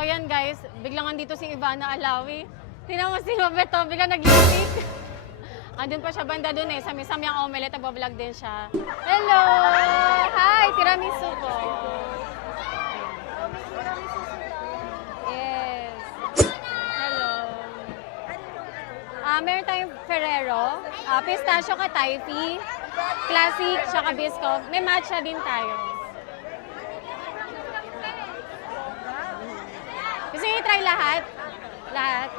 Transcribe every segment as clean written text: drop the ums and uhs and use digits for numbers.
So yan guys, biglang andito si Ivana Alawi. Tingnan mo si Roberto, biglang nag-lipstick. Andun pa siya banda dun eh, sa Samyang Omelette, nagbablog din siya. Hello! Hi! Tiramisu po. Yes. Hello. Meron tayong Ferrero, pistachio ka Taify, classic, tsaka Biscoff. May matcha din tayo. Gusto niyo i-try lahat? Lahat?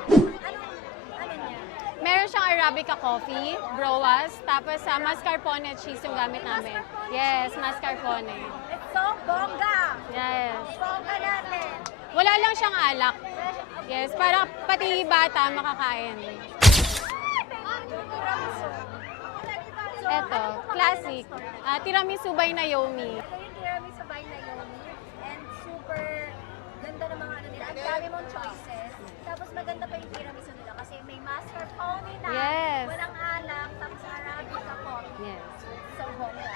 Meron siyang Arabica coffee, broas, tapos mascarpone cheese yung gamit namin. Yes, mascarpone. It's so bongga! Yes. Bongga natin! Wala lang siyang alak. Yes, para pati bata makakain. Eto, classic. Tiramisu by Naomi. Ito yung tiramisu by Naomi. And super ganda ng mga ano nila. Ang dami mong choices. Tapos maganda pa yung tiramisu nila kasi may mascarpone na. Yes. Walang alak. Tapos Arabica coffee. Yes. So bongga.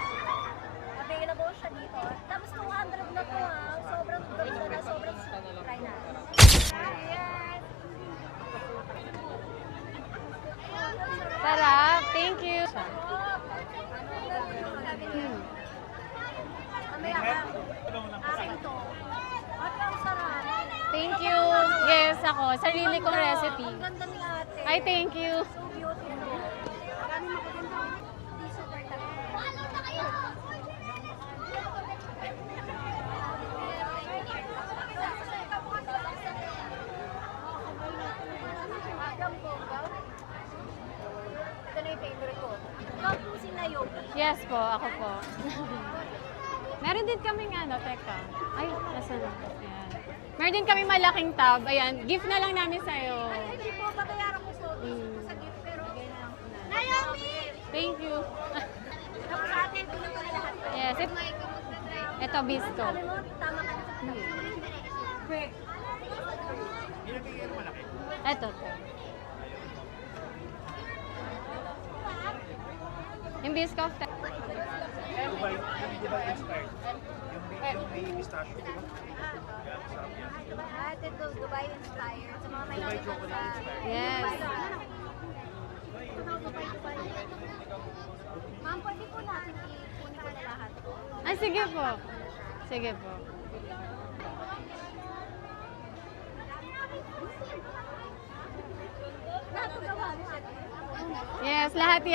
Available siya dito. Tapos 200 na to ha. Sobrang ganda na. Sobrang try na. Yes. Sarap. Thank you. Mamaya ka. Akin to. At ang sarap. Thank you. Yes, ako. Sarili kong recipe. Ang ganda ni ate. Ay, thank you. So beautiful. Marami magaganda. Hindi super tagal. Ito na yung favorite ko. Ikaw po si Naomi. Yes po, ako po. Meron din kaming teka. Ay, nasan na? Ayan. Meron din kaming malaking tab. Ayan, gift na lang namin sa'yo. Hindi po, babayaran ko sa gift pero Naomi! Thank you. Tapos ate, tulong ko na lahat. Yes, ito bisco. Sabi mo, tama ka na sa Ito to. Yung bisco. Dubai inspired. Yung may pistachio, di ba? Ate, Dubai inspired. Sa mga may Dubai nakita chocolate sa... inspired. Yes. Dubai. Ma'am, pwede po natin i-kunin ko na lahat. Ah, sige po. Sige po.